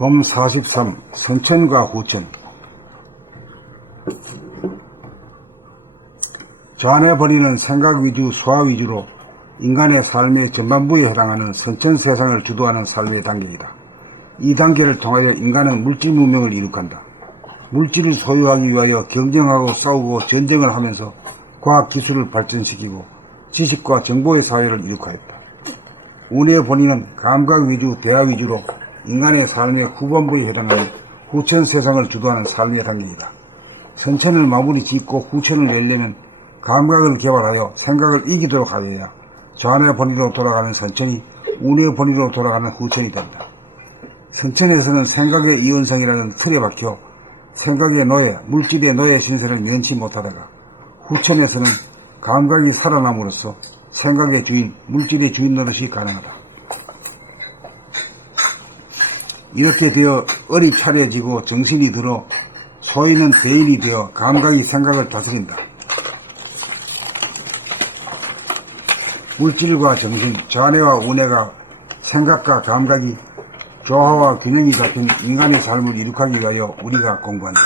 봄 43. 선천과 후천. 좌뇌 본인은 생각 위주, 소화 위주로 인간의 삶의 전반부에 해당하는 선천 세상을 주도하는 삶의 단계이다. 이 단계를 통하여 인간은 물질 문명을 이룩한다. 물질을 소유하기 위하여 경쟁하고 싸우고 전쟁을 하면서 과학기술을 발전시키고 지식과 정보의 사회를 이룩하였다. 운의 본인은 감각 위주, 대화 위주로 인간의 삶의 후반부에 해당하는 후천 세상을 주도하는 삶의 단계이다. 선천을 마무리 짓고 후천을 열려면 감각을 개발하여 생각을 이기도록 하여야 좌뇌 본인으로 돌아가는 선천이 운의 본인으로 돌아가는 후천이 된다. 선천에서는 생각의 이원성이라는 틀에 박혀 생각의 노예, 물질의 노예 신세를 면치 못하다가 후천에서는 감각이 살아남으로써 생각의 주인, 물질의 주인 노릇이 가능하다. 이렇게 되어 얼이 차려지고 정신이 들어 소인은 대인이 되어 감각이 생각을 다스린다. 물질과 정신, 좌뇌와 우뇌가 생각과 감각이 조화와 균형이 잡힌 인간의 삶을 이룩하기 위하여 우리가 공부한다.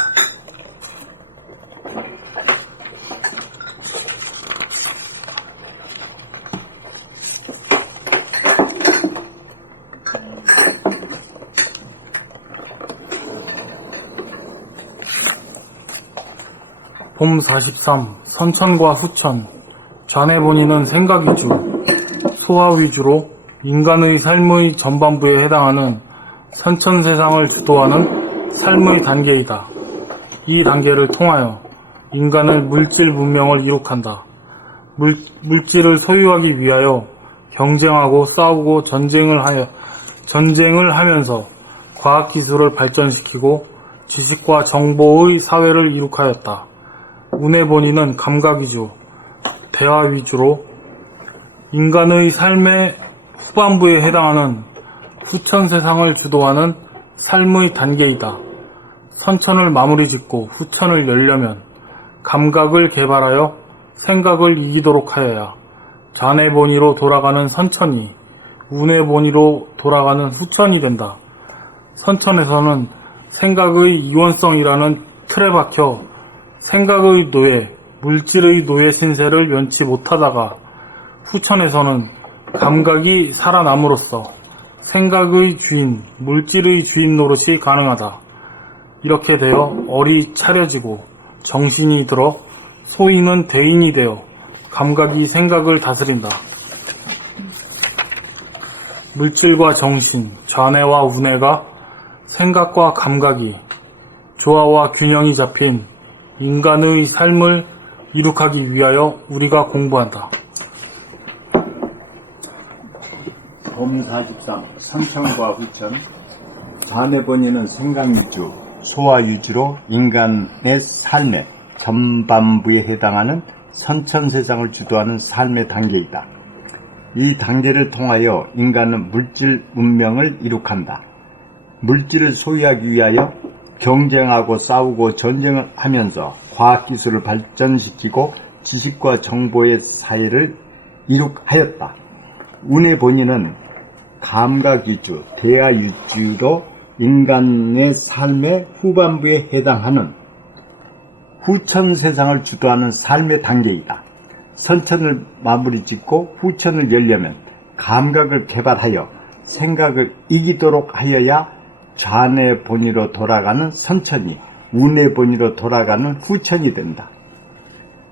봄 43. 선천과 후천. 좌뇌 본인은 생각 위주, 소화 위주로 인간의 삶의 전반부에 해당하는 선천 세상을 주도하는 삶의 단계이다. 이 단계를 통하여 인간은 물질 문명을 이룩한다. 물질을 소유하기 위하여 경쟁하고 싸우고 전쟁을 하면서 과학기술을 발전시키고 지식과 정보의 사회를 이룩하였다. 운의 본인은 감각 위주, 대화 위주로 인간의 삶의 후반부에 해당하는 후천 세상을 주도하는 삶의 단계이다. 선천을 마무리 짓고 후천을 열려면 감각을 개발하여 생각을 이기도록 하여야 좌뇌 본위로 돌아가는 선천이 운의 본위로 돌아가는 후천이 된다. 선천에서는 생각의 이원성이라는 틀에 박혀 생각의 노예, 물질의 노예 신세를 면치 못하다가 후천에서는 감각이 살아남으로써 생각의 주인, 물질의 주인 노릇이 가능하다. 이렇게 되어 얼이 차려지고 정신이 들어 소인은 대인이 되어 감각이 생각을 다스린다. 물질과 정신, 좌뇌와 우뇌가 생각과 감각이 조화와 균형이 잡힌 인간의 삶을 이룩하기 위하여 우리가 공부한다. 봄 43. 선천과 후천. 좌뇌 본인은 생각 위주, 소화 위주로 인간의 삶의 전반부에 해당하는 선천 세상을 주도하는 삶의 단계이다. 이 단계를 통하여 인간은 물질 문명을 이룩한다. 물질을 소유하기 위하여 경쟁하고 싸우고 전쟁을 하면서 과학기술을 발전시키고 지식과 정보의 사회를 이룩하였다. 운의 본인은 감각 위주, 대화 위주로 인간의 삶의 후반부에 해당하는 후천 세상을 주도하는 삶의 단계이다. 선천을 마무리 짓고 후천을 열려면 감각을 개발하여 생각을 이기도록 하여야 좌뇌 본위로 돌아가는 선천이 운의 본위로 돌아가는 후천이 된다.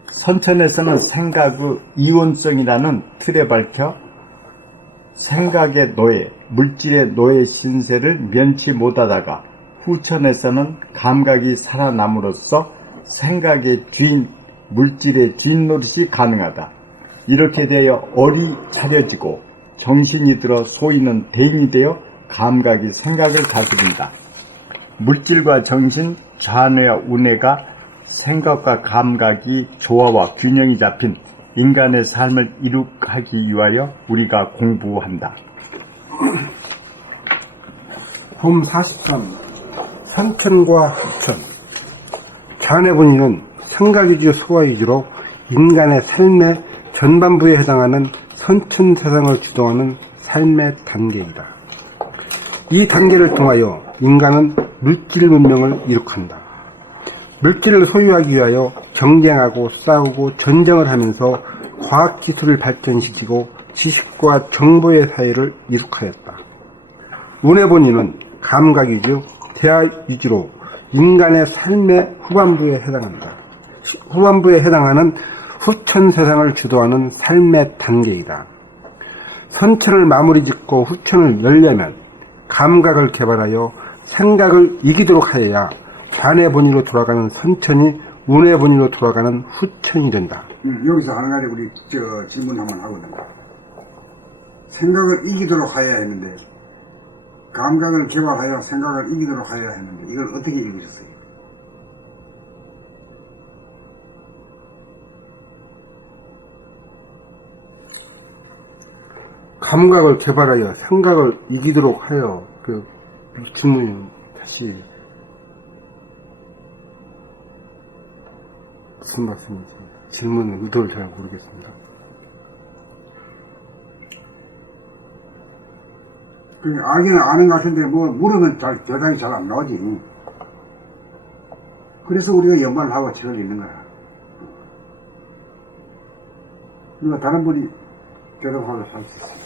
선천에서는 생각의 이원성이라는 틀에 밝혀 생각의 노예, 물질의 노예 신세를 면치 못하다가 후천에서는 감각이 살아남으로써 생각의 주인, 물질의 주인 노릇이 가능하다. 이렇게 되어 얼이 차려지고 정신이 들어 소인은 대인이 되어 감각이 생각을 다스린다. 물질과 정신, 좌뇌와 우뇌가 생각과 감각이 조화와 균형이 잡힌 인간의 삶을 이룩하기 위하여 우리가 공부한다. 봄 43. 선천과 후천. 좌뇌 본인은 생각 위주, 소화 위주로 인간의 삶의 전반부에 해당하는 선천 세상을 주도하는 삶의 단계이다. 이 단계를 통하여 인간은 물질 문명을 이룩한다. 물질을 소유하기 위하여 경쟁하고 싸우고 전쟁을 하면서 과학기술을 발전시키고 지식과 정보의 사회를 이룩하였다. 운의 본인은 감각 위주, 대화 위주로 인간의 삶의 후반부에 해당한다. 후반부에 해당하는 후천 세상을 주도하는 삶의 단계이다. 선천을 마무리 짓고 후천을 열려면 감각을 개발하여 생각을 이기도록 하여야 잔의 본위로 돌아가는 선천이 운의 본위로 돌아가는 후천이 된다. 여기서 한 가지 우리 질문 한번 하거든요. 생각을 이기도록 하여야 했는데, 감각을 개발하여 생각을 이기도록 하여야 했는데, 이걸 어떻게 읽으셨어요? 감각을 개발하여 생각을 이기도록 하여 그 질문이 다시 무슨 말씀인지 질문 의도를 잘 모르겠습니다. 알기는 아는 것 같은데 뭐 물으면 대답이 잘 안 나오지. 그래서 우리가 연말을 하고 책을 읽는 거야. 그러니까 다른 분이 대답하고 할 수 있어요.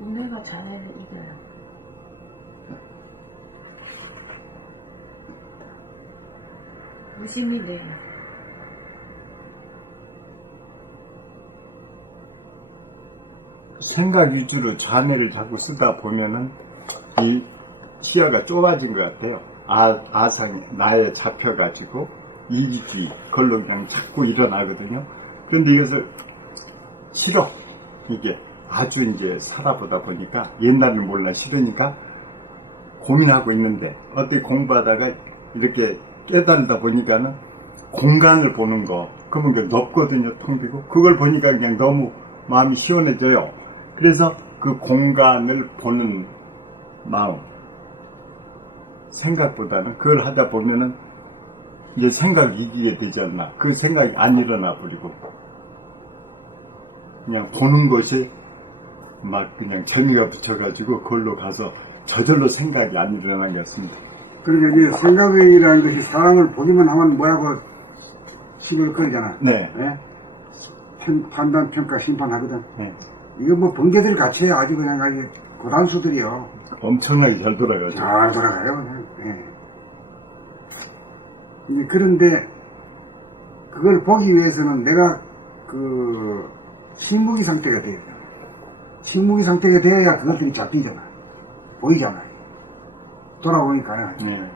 운해가 자네를 이겨요. 무심히 내요. 생각 위주로 좌뇌를 자꾸 쓰다 보면은 이 시야가 좁아진 것 같아요. 아상이 나에 잡혀가지고 이기주의 그걸로 그냥 자꾸 일어나거든요. 그런데 이것을 싫어. 이게 아주 이제 살아보다 보니까 옛날을 몰라 싫으니까 고민하고 있는데 어떻게 공부하다가 이렇게 깨달다 보니까는 공간을 보는 거 그러면 그 넓거든요. 텅 비고 그걸 보니까 그냥 너무 마음이 시원해져요. 그래서 그 공간을 보는 마음 생각보다는 그걸 하다 보면은 이제 생각을 이기게 되지 않나. 그 생각이 안 일어나 버리고 그냥 보는 것이 막 그냥 재미가 붙여가지고 그걸로 가서 저절로 생각이 안 일어난 것 같습니다. 그러니까 이제 생각이라는 것이 사람을 보기만 하면 뭐라고 시벌거리잖아. 네. 예? 판단, 평가, 심판하거든. 네. 이거 뭐 번개들이 같이 해요. 아주 그냥 아주 고단수들이요. 엄청나게 잘 돌아가죠. 잘 돌아가요. 그냥. 예. 이제 그런데 그걸 보기 위해서는 내가 그 침묵이 상태가 돼야 돼. 침묵이 상태가 되어야 그것들이 잡히잖아. 보이잖아. 돌아보니 가능하죠. 네.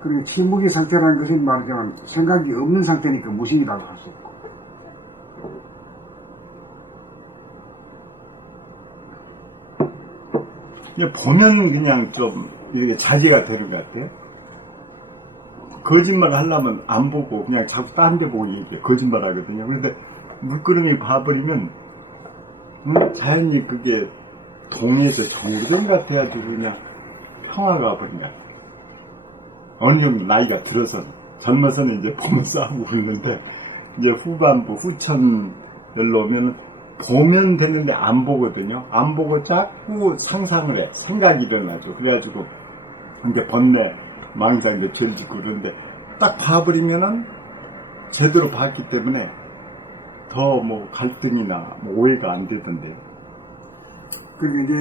그리고 침묵의 상태라는 것은 말하자면 생각이 없는 상태니까 무심이라고 할 수 없고. 보면 그냥 좀 이렇게 자제가 되는 것 같아요. 거짓말 하려면 안 보고 그냥 자꾸 딴 데 보고 얘기해. 거짓말 하거든요. 그런데 물끄러미 봐버리면 자연히 그게 동에서 정전 같아가지고 그냥 평화가 버린 것 같아요. 어느 정도 나이가 들어서 젊어서는 이제 보면 싸우고 그러는데 이제 후반부 후천 열로 보면 되는데 안 보거든요. 안 보고 자꾸 상상을 해. 생각이 일어나죠. 그래가지고 이제 번뇌 망상 이제 죄짓고 그러는데 딱 봐버리면은 제대로 봤기 때문에 더 뭐 갈등이나 뭐 오해가 안 되던데요. 그리고 이제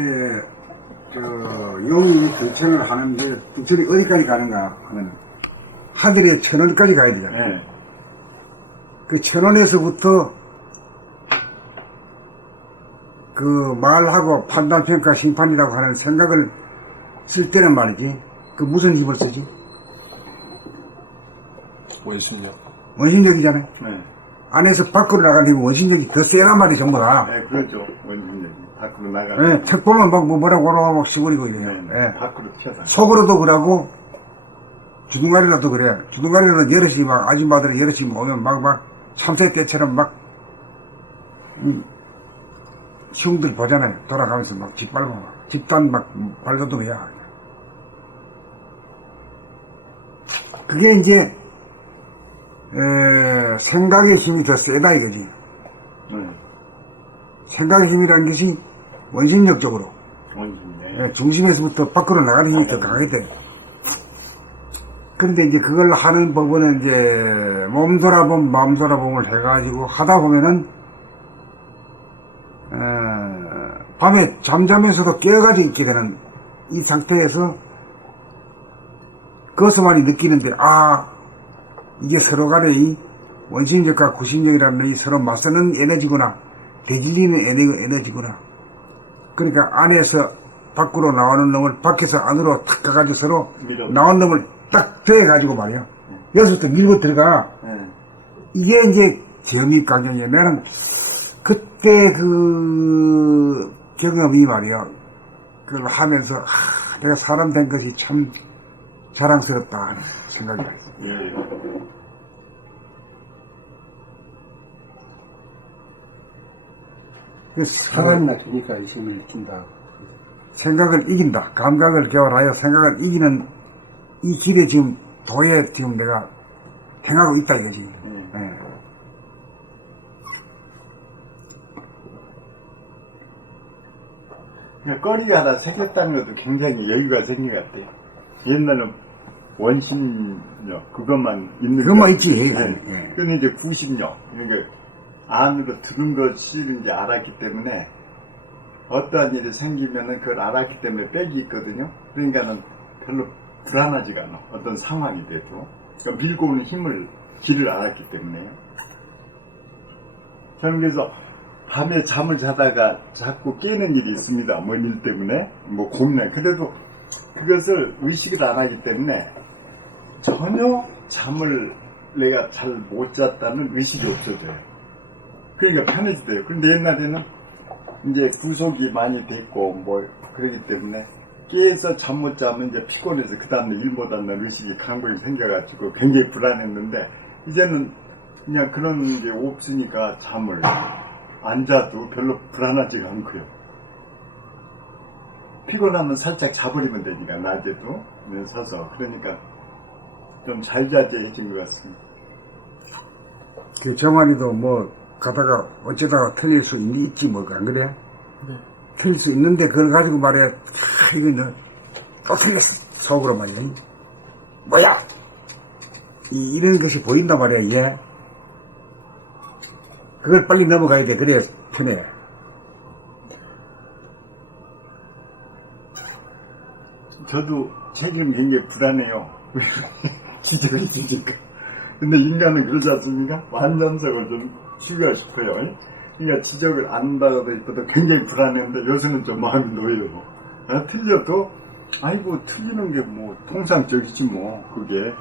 용이 등천을 하는데 등천이 어디까지 가는가 하면 하늘의 천원까지 가야 되잖아요. 네. 그 천원에서부터 그 말하고 판단, 평가, 심판이라고 하는 생각을 쓸 때는 말이지. 그 무슨 힘을 쓰지? 원심력. 원심력이잖아요. 네. 안에서 밖으로 나가려면 원심력이 더 세란 말이 전부 다. 네, 그렇죠. 원심력이 밖으로 나가. 예, 책 보면 막 뭐라고 막 시부리고 이래요. 네, 예. 밖으로 튀어나가. 속으로도 그러고 주둥아리라도 그래. 주둥아리라도 여럿이 막 아줌마들이 여럿이 오면 막 참새 때처럼 막 흉들 보잖아요. 돌아가면서 막 짓밟아 막 집단 막 발돋움이야. 그게 이제 생각의 힘이 더 세다 이거지. 네. 생각의 힘이라는 것이 원심력적으로 원심네. 중심에서부터 밖으로 나가는 힘이 더 강하게 돼. 그런데 이제 그걸 하는 법은 이제 몸 돌아봄, 마음 돌아봄을 해가지고 하다 보면은, 밤에 잠자면서도 깨어가지고 있게 되는 이 상태에서 그것만이 느끼는데, 이게 서로 간의 이 원심력과 구심력이라는 이 서로 맞서는 에너지구나. 대질리는 에너지구나. 그러니까 안에서 밖으로 나오는 놈을 밖에서 안으로 탁 가가지고 서로 밀어. 나온 놈을 딱 대가지고 말이야. 여기서부터 밀고 들어가. 이게 이제 재미 강경이야. 나는 그때 그 경험이 말이야. 그걸 하면서 내가 사람 된 것이 참 자랑스럽다 하는 생각이 났어. 예. 사람이 나니까 이 힘을 느낀다. 생각을 이긴다. 감각을 개발하여 생각을 이기는 이 길에 지금 도에 지금 내가 행하고 있다 이거지. 예. 그냥 거리가 하나 생겼다는 것도 굉장히 여유가 생긴 것 같아요. 옛날에는 원심력, 그것만 있는 그것만 것 있지. 같아요. 예. 근데 이제 구심력, 그러니까 안으로 드는 것을 이제 알았기 때문에 어떠한 일이 생기면은 그걸 알았기 때문에 백이 있거든요. 그러니까는 별로 불안하지가 않아. 어떤 상황이 돼도. 그러니까 밀고 오는 힘을, 길을 알았기 때문에요. 저는 그래서 밤에 잠을 자다가 자꾸 깨는 일이 있습니다. 뭔 일 때문에. 뭐 고민해. 그래도 그것을 의식을 안 하기 때문에 전혀 잠을 내가 잘 못 잤다는 의식이 없어져요. 그러니까 편해지대요. 그런데 옛날에는 이제 구속이 많이 됐고 뭐 그러기 때문에 깨서 잠 못 자면 이제 피곤해서 그 다음날 일 못한다는 의식이 강하게 생겨가지고 굉장히 불안했는데 이제는 그냥 그런 게 없으니까 잠을 안 자도 별로 불안하지가 않고요. 피곤하면 살짝 자버리면 되니까 낮에도 서서 그러니까 좀 잘 자제해진 것 같습니다. 그 정환이도 뭐 가다가 어쩌다가 틀릴 수 있지 뭐 안 그래? 네. 틀릴 수 있는데 그걸 가지고 말이야. 이거 또 틀렸어. 속으로 말이야. 뭐야? 이런 것이 보인단 말이야. 이게. 그걸 빨리 넘어가야 돼. 그래야 편해. 저도 최근 굉장히 불안해요. 지적이 지니까. 근데 인간은 그러지 않습니까? 완전성을 좀 추구하고 싶어요. 그러니까 지적을 안 받아도 굉장히 불안했는데 요새는 좀 마음이 놓여요. 틀려도 아이고 틀리는 게 뭐 통상적이지 뭐 그게.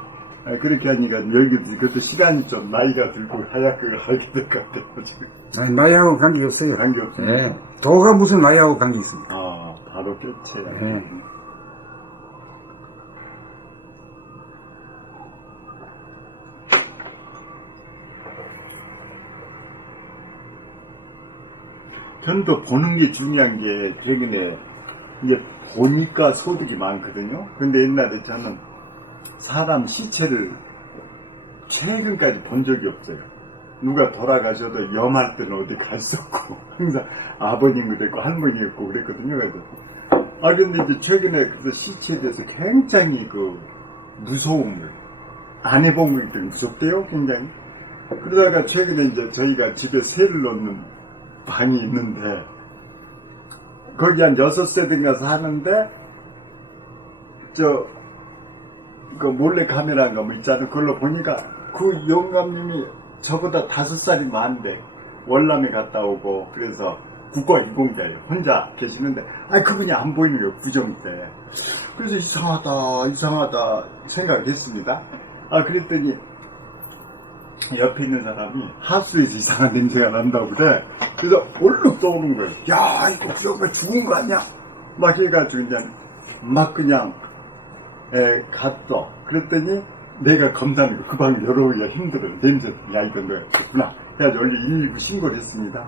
그렇게 하니까 여기도 그것도 시간이 좀 나이가 들고 하얗게 알게 될 것 같아요. 지금. 아니, 나이하고 관계 없어요. 관계 없습니다. 예. 도가 무슨 나이하고 관계 있습니까? 바로 껴쳐야 네. 저는 또 보는 게 중요한 게 최근에 이제 보니까 소득이 많거든요. 근데 옛날에 저는 사람 시체를 최근까지 본 적이 없어요. 누가 돌아가셔도 염할 때는 어디 갈 수 없고 항상 아버님도 있고 할머니 있고 그랬거든요. 그래서 근데 이제 최근에 그래서 시체에 대해서 굉장히 그 무서움을 안 해본 거기 때문에 무섭대요, 굉장히. 그러다가 최근에 이제 저희가 집에 새를 넣는 방이 있는데 거기 한 6세대인가 사는데 그 몰래 카메라인가 뭐 있잖아요. 그걸로 보니까 그 영감님이 저보다 5살이 많은데 월남에 갔다 오고 그래서 국가유공자예요. 혼자 계시는데 그분이 안 보이는 거예요. 구정 때. 그래서 이상하다 생각했습니다. 그랬더니 옆에 있는 사람이 하수에서 이상한 냄새가 난다고 그래. 그래서 얼룩 떠오는 거예요. 야, 이거 구정가 죽은 거 아니야? 막 해가지고 그냥 갔어. 그랬더니 내가 검사하는 거 그 방 열어오기가 힘들어. 냄새. 야, 이거 너였구나. 그래가지고 원래 119 신고를 했습니다.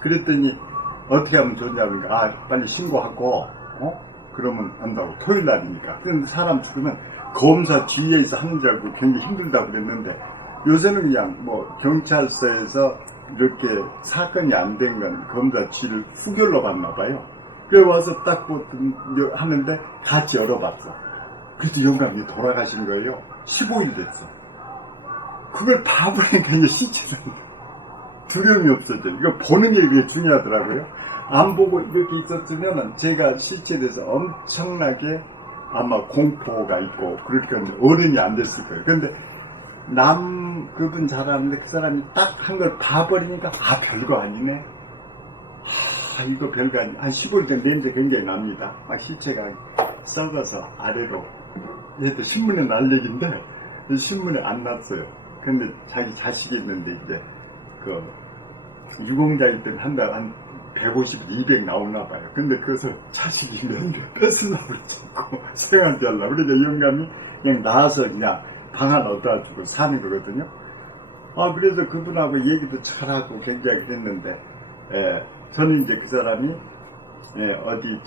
그랬더니 어떻게 하면 좋냐니까 빨리 신고하고 그러면 안다고. 토요일 날이니까. 그런데 사람 죽으면 검사 주위에서 하는 줄 알고 굉장히 힘들다고 그랬는데 요새는 그냥 뭐 경찰서에서 이렇게 사건이 안 된 건 검사 지를 후결로 봤나 봐요. 그래 와서 딱 하는데 같이 열어봤어. 그래서 영감이 돌아가신 거예요. 15일 됐어. 그걸 봐보니까 이제 시체는 두려움이 없어져. 이거 보는 게 그게 중요하더라고요. 안 보고 이렇게 있었으면 제가 시체에 대해서 엄청나게 아마 공포가 있고 그러니까 어른이 안 됐을 거예요. 근데 그분 잘하는데 그 사람이 딱 한 걸 봐버리니까 별거 아니네. 이거 별거 아니. 한 15일 된 냄새 굉장히 납니다. 막 시체가 썩어서 아래로. 얘도 신문에 날 얘기인데 신문에 안 났어요. 근데 자기 자식이 있는데 이제 그 유공자일 때는 한 달 한 150, 200 나오나 봐요. 근데 그것을 자식이 있는데 뺏으려고 찍고 생활지 하려고. 그러니까 영감이 그냥 나와서 그냥 방 하나 얻어가지고 사는 거거든요. 그래서 그분하고 얘기도 잘하고 굉장히 그랬는데, 저는 이제 그 사람이, 어디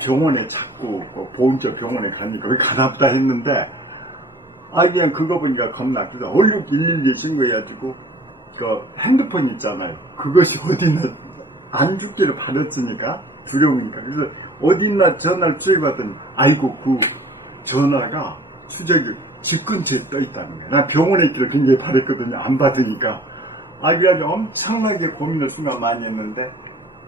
병원에 자꾸 보험처 병원에 가니까 거기 가납다 했는데, 그냥 그거 보니까 겁나. 그래서 얼른 112에 신고해가지고, 그 핸드폰 있잖아요. 그것이 어디나 안 죽기를 바랬으니까 두려우니까. 그래서 어디나 전화를 주입하더니 아이고 그 전화가 추적이 집 근처에 떠 있다는 거예요. 난 병원에 있기를 굉장히 바랬거든요. 안 받으니까. 그래가지고 엄청나게 고민을 순간 많이 했는데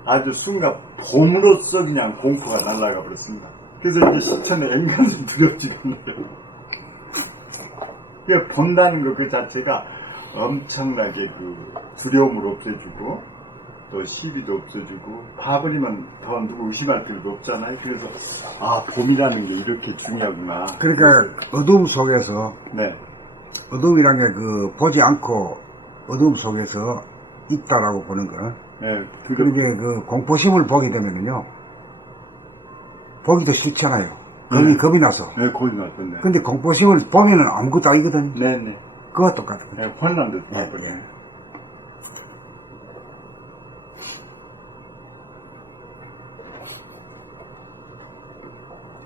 아주 순간 봄으로써 그냥 공포가 날아가 버렸습니다. 그래서 이제 시천에 앵간히 두렵지가 않아요. 그러니까 본다는 것 그 자체가 엄청나게 그 두려움을 없애주고 또 시비도 없애주고 봐버리면 더 누구 의심할 필요도 없잖아요. 그래서 봄이라는 게 이렇게 중요하구나. 그러니까 어두움 속에서 네. 어둠이란 게 보지 않고 어둠 속에서 있다라고 보는 거. 네. 그게 공포심을 보게 되면요 보기도 싫잖아요. 겁이 나서. 네, 겁이 났던데. 근데 공포심을 보면은 아무것도 아니거든. 네네. 그거 똑같은 거죠. 네, 혼란도 예, 나거든요. 예.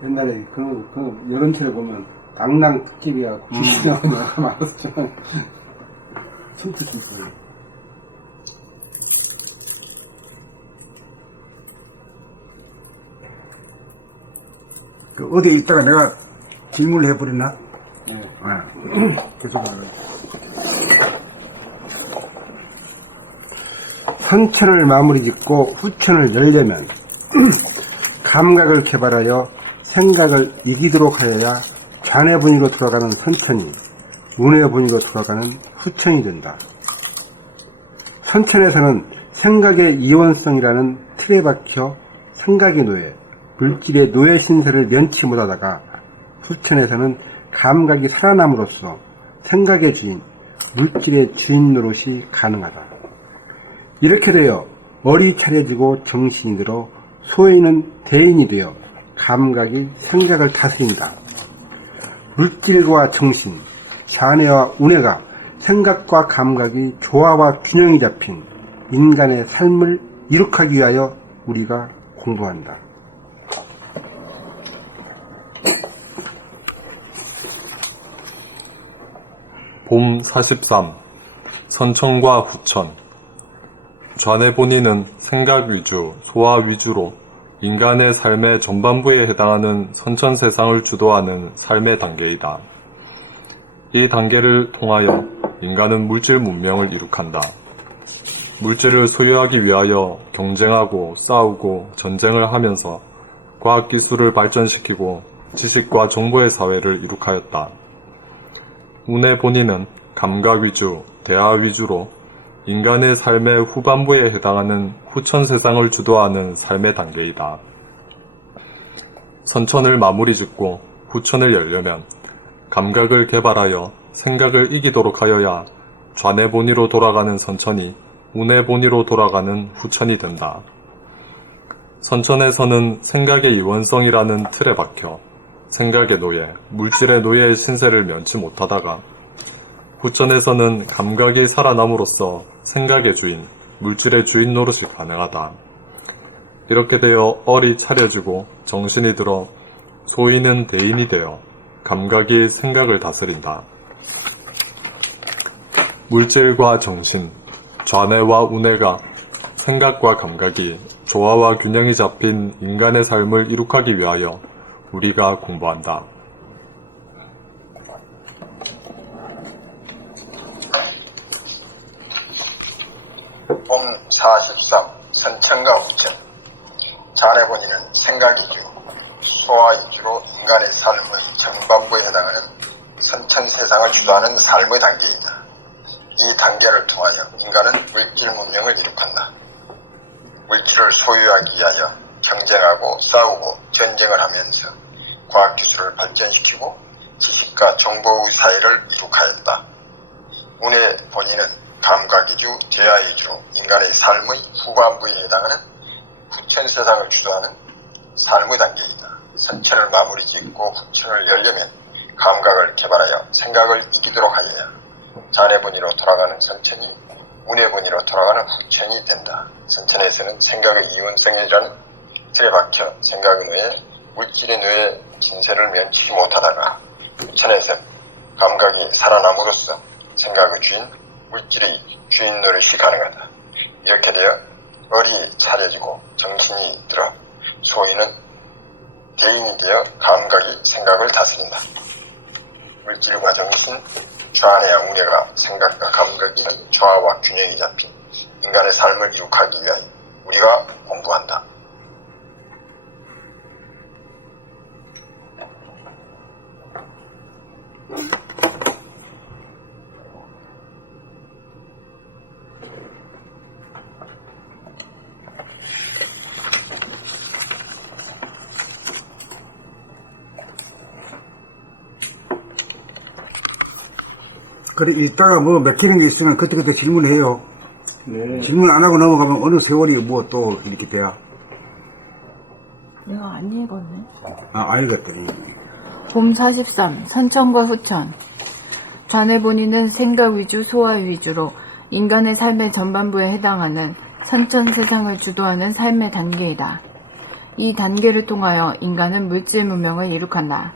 옛날에 그 여름철에 보면 강낭 특집이야 귀신이 나오는 거 많았지만 춤추. 어디에 있다가 내가 질문을 해버렸나? 네. 계속 말해. 선천을 마무리 짓고 후천을 열려면 감각을 개발하여 생각을 이기도록 하여야 잔해 분위로 돌아가는 선천이 운해 분위로 돌아가는 후천이 된다. 선천에서는 생각의 이원성이라는 틀에 박혀 생각의 노예, 물질의 노예 신세를 면치 못하다가 후천에서는 감각이 살아남으로써 생각의 주인, 물질의 주인 노릇이 가능하다. 이렇게 되어 머리 차려지고 정신이 들어 소인은 대인이 되어 감각이 생각을 다스린다. 물질과 정신, 잔해와 운해가 생각과 감각이 조화와 균형이 잡힌 인간의 삶을 이룩하기 위하여 우리가 공부한다. 봄 43. 선천과 후천. 좌뇌 본인은 생각 위주, 소화 위주로 인간의 삶의 전반부에 해당하는 선천 세상을 주도하는 삶의 단계이다. 이 단계를 통하여 인간은 물질 문명을 이룩한다. 물질을 소유하기 위하여 경쟁하고 싸우고 전쟁을 하면서 과학기술을 발전시키고 지식과 정보의 사회를 이룩하였다. 운의 본인은 감각 위주, 대화 위주로 인간의 삶의 후반부에 해당하는 후천 세상을 주도하는 삶의 단계이다. 선천을 마무리 짓고 후천을 열려면 감각을 개발하여 생각을 이기도록 하여야 좌뇌 본위로 돌아가는 선천이 운의 본위로 돌아가는 후천이 된다. 선천에서는 생각의 이원성이라는 틀에 박혀 생각의 노예, 물질의 노예의 신세를 면치 못하다가 후천에서는 감각이 살아남으로써 생각의 주인, 물질의 주인 노릇이 가능하다. 이렇게 되어 얼이 차려지고 정신이 들어 소인은 대인이 되어 감각이 생각을 다스린다. 물질과 정신, 좌뇌와 우뇌가 생각과 감각이 조화와 균형이 잡힌 인간의 삶을 이룩하기 위하여 우리가 공부한다. 봄 43 선천과 후천 자네본인은 생각 위주, 소화 위주로 인간의 삶의 전반부에 해당하는 선천세상을 주도하는 삶의 단계이다. 이 단계를 통하여 인간은 물질 문명을 이룩한다. 물질을 소유하기 위하여 경쟁하고 싸우고 전쟁을 하면서 과학기술을 발전시키고 지식과 정보의 사회를 이룩하였다. 운의 본인은 감각 위주, 대화 위주로 인간의 삶의 후반부에 해당하는 후천세상을 주도하는 삶의 단계이다. 선천을 마무리 짓고 후천을 열려면 감각을 개발하여 생각을 이기도록 하여야 자네분이로 돌아가는 선천이 운해분이로 돌아가는 후천이 된다. 선천에서는 생각의 이원성이라는 틀에 박혀 생각의 뇌에 물질의 뇌에 진세를 면치 못하다가 후천에서 감각이 살아남으로써 생각의 주인, 물질의 주인 노릇이 가능하다. 이렇게 되어 얼이 차려지고 정신이 들어 소인은 대인이 되어 감각이 생각을 다스린다. 물질과 정신, 좌뇌와 우뇌가 생각과 감각이 조화와 균형이 잡힌 인간의 삶을 이룩하기 위하여 우리가 공부한다. 그래, 이따가 뭐 맥히는 게 있으면 그때그때 질문해요. 네. 질문 안 하고 넘어가면 어느 세월이 뭐 또 이렇게 돼야. 내가 안 읽었네. 알겠더니. 봄 43 선천과 후천 좌뇌 본인은 생각 위주, 소화 위주로 인간의 삶의 전반부에 해당하는 선천 세상을 주도하는 삶의 단계이다. 이 단계를 통하여 인간은 물질 문명을 이룩한다.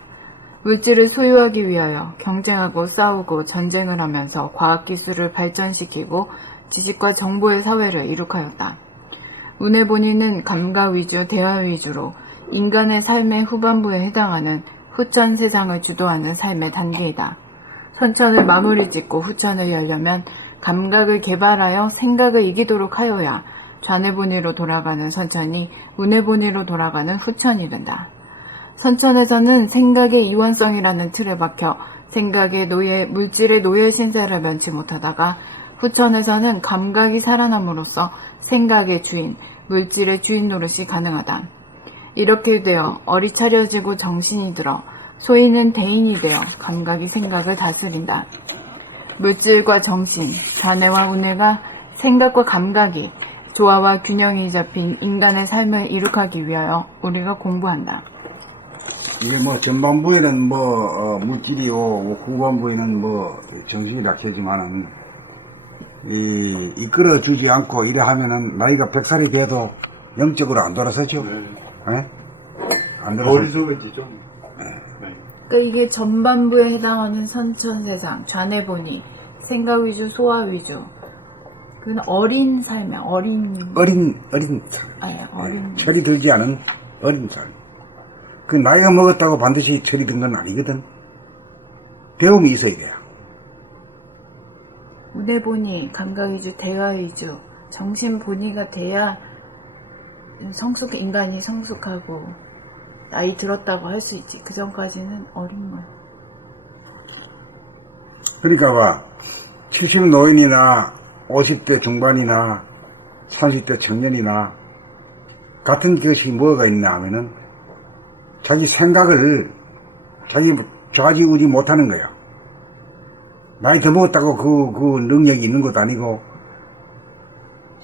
물질을 소유하기 위하여 경쟁하고 싸우고 전쟁을 하면서 과학기술을 발전시키고 지식과 정보의 사회를 이룩하였다. 운의 본인은 감각 위주, 대화 위주로 인간의 삶의 후반부에 해당하는 후천 세상을 주도하는 삶의 단계이다. 선천을 마무리 짓고 후천을 열려면 감각을 개발하여 생각을 이기도록 하여야 좌뇌 본위로 돌아가는 선천이 운의 본위로 돌아가는 후천이 된다. 선천에서는 생각의 이원성이라는 틀에 박혀 생각의 노예, 물질의 노예 신세를 면치 못하다가 후천에서는 감각이 살아남으로써 생각의 주인, 물질의 주인 노릇이 가능하다. 이렇게 되어 얼이 차려지고 정신이 들어 소인은 대인이 되어 감각이 생각을 다스린다. 물질과 정신, 좌뇌와 우뇌가 생각과 감각이 조화와 균형이 잡힌 인간의 삶을 이룩하기 위하여 우리가 공부한다. 이게 뭐 전반부에는 물질이요, 후반부에는 정신이라 하지만은 이끌어주지 않고 이래 하면은 나이가 100살이 돼도 영적으로 안 돌아서죠. 네? 안 돌아서. 머릿속이지 좀. 그러니까 이게 전반부에 해당하는 선천세상, 좌뇌 본위, 생각 위주, 소화 위주. 그건 어린 삶이야, 어린 삶. 철이 들지 않은 어린 삶. 그 나이가 먹었다고 반드시 철이 든 건 아니거든. 배움이 있어야 돼. 운의 본위, 감각 위주, 대화 위주, 정신 본위가 돼야 인간이 성숙하고 나이 들었다고 할 수 있지. 그 전까지는 어린 거야. 그러니까 봐, 70 노인이나 50대 중반이나 30대 청년이나 같은 것이 뭐가 있나 하면은 자기 생각을 자기 좌지우지 못하는 거야. 나이 더 먹었다고 그 능력이 있는 것도 아니고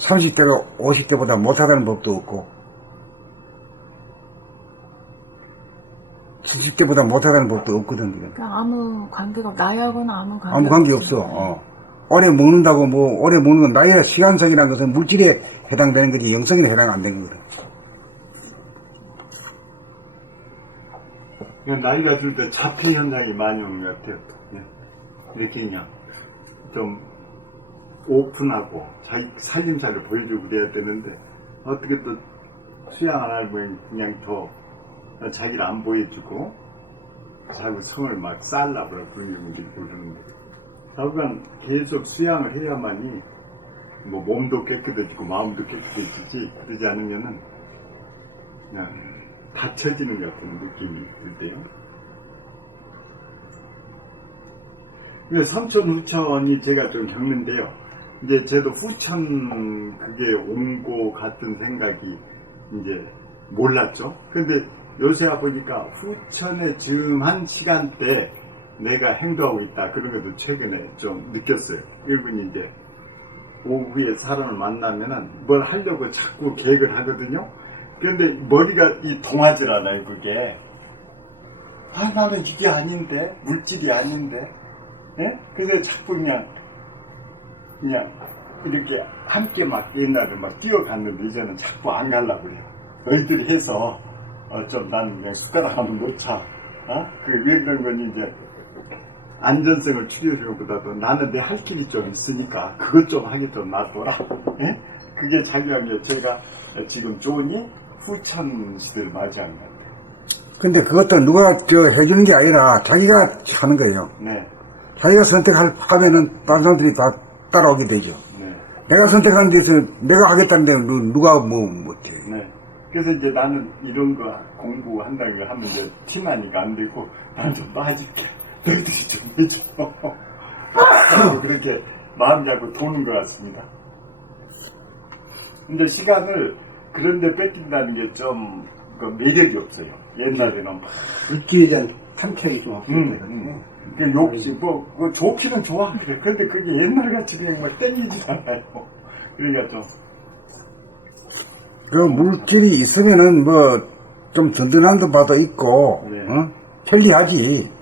30대가 50대보다 못하다는 법도 없고 70대보다 못하다는 법도 없거든. 그러니까 아무 관계가 나이하고는 아무 관계 없어. 오래 먹는다고 오래 먹는 건 나이의 시간성이라는 것은 물질에 해당되는 거지 영성에 해당 안 되는 거거든. 나이가 들 때 자폐 현상이 많이 오는 것 같아요. 이렇게 그냥 좀 오픈하고 자기 살림살이를 보여주고 그래야 되는데 어떻게 또 수양 안 하면 그냥 더 자기를 안 보여주고 자기 성을 막 쌓으려고 그러는지 모르는데 하여간 계속 수양을 해야만이 뭐 몸도 깨끗해지고 마음도 깨끗해지지 그러지 않으면은 그냥 닫혀지는 것 같은 느낌이 들대요. 삼천 후천이 제가 좀 겪는데요. 이제 저도 후천 그게 온 거 같은 생각이 이제 몰랐죠. 근데 요새 보니까 후천에 즈음한 시간대 내가 행동하고 있다. 그런 것도 최근에 좀 느꼈어요. 일본이 이제 오후에 사람을 만나면은 뭘 하려고 자꾸 계획을 하거든요. 그런데 머리가 이 동하질 않아요, 그게. 아, 나는 이게 아닌데, 물질이 아닌데. 예? 그래서 자꾸 그냥 이렇게 함께 막 옛날에 막 뛰어갔는데 이제는 자꾸 안 가려고 그래요. 너희들이 해서 좀 나는 그냥 숟가락 한번 놓자. 왜 그런 건 이제 안전성을 추구하는 것보다도 나는 내 할 길이 좀 있으니까 그것 좀 하게 좀 놔둬라. 예? 그게 자기한테 제가 지금 좋으니 후천 시대를 맞이한 것 같아요. 근데 그것도 누가 해주는 게 아니라 자기가 하는 거예요. 네. 자기가 선택하면은 다른 사람들이 다 따라오게 되죠. 네. 내가 선택하는 데서 내가 하겠다는데 누가 못해. 네. 그래서 이제 나는 이런 거 공부한다는 걸 하면 이제 티나니까 안 되고 나는 좀 빠질게. 너희들이 좀 해줘. 그렇게 마음 잡고 도는 것 같습니다. 근데 시간을 그런데 뺏긴다는 게 좀 매력이 없어요. 옛날에는 막. 물질에 대한 탐욕이 좀 없는데. 그 욕심, 좋기는 좋아. 그래. 근데 그게 옛날같이 그냥 막 땡기지 않아요. 그러니까 좀. 그 물질이 있으면은 좀 든든한 데 봐도 있고, 네. 편리하지.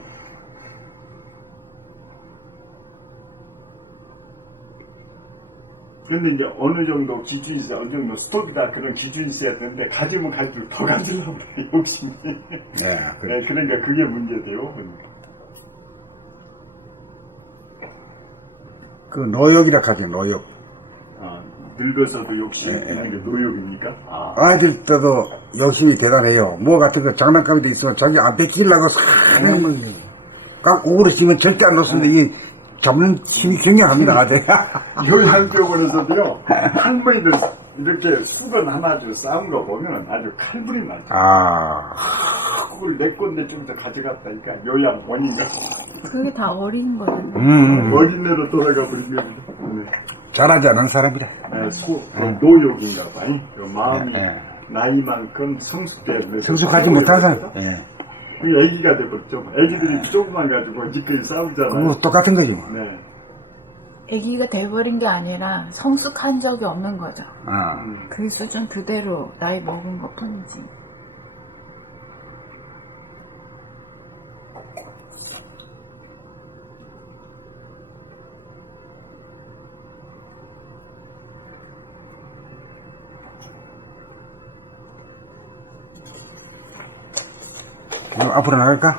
근데 이제 어느 정도 기준이 있어야, 어느 정도 스톱이다 그런 기준이 있어야 되는데, 가지면 갈수록 더 가지려고 그래, 욕심이. 네, 네, 그러니까 그게 문제돼요. 그 노욕이라 하죠, 노욕. 늙어서도 욕심, 네, 네. 이게 노욕입니까? 아이들 때도 욕심이 대단해요. 뭐 같은 거 장난감도 있으면 자기 안 뺏기려고 사람을 꽉 오그러지면 절대 안 놓습니다. 이게 잡는 힘이 굉장합니다, 아재. 요양병원에서도요, 할머니들 이렇게 수건 하나씩 쌓은 거 보면 아주 칼불이 나죠. 그걸 내 건데 좀 더 가져갔다니까, 요양 원인가? 그게 다 어린 거잖아요. 어린애로 돌아가 버리면, 잘하지 않은 사람이라. 노욕인가 봐요. 마음이 나이만큼 성숙하지 못한 사람. 그 애기가 돼버렸죠. 애기들이 조금만 가지고 지금 싸우잖아요. 그거 똑같은 거지 뭐. 네. 아기가 돼버린 게 아니라 성숙한 적이 없는 거죠. 아. 그 수준 그대로 나이 먹은 것 뿐이지. 그럼 앞으로 나갈까?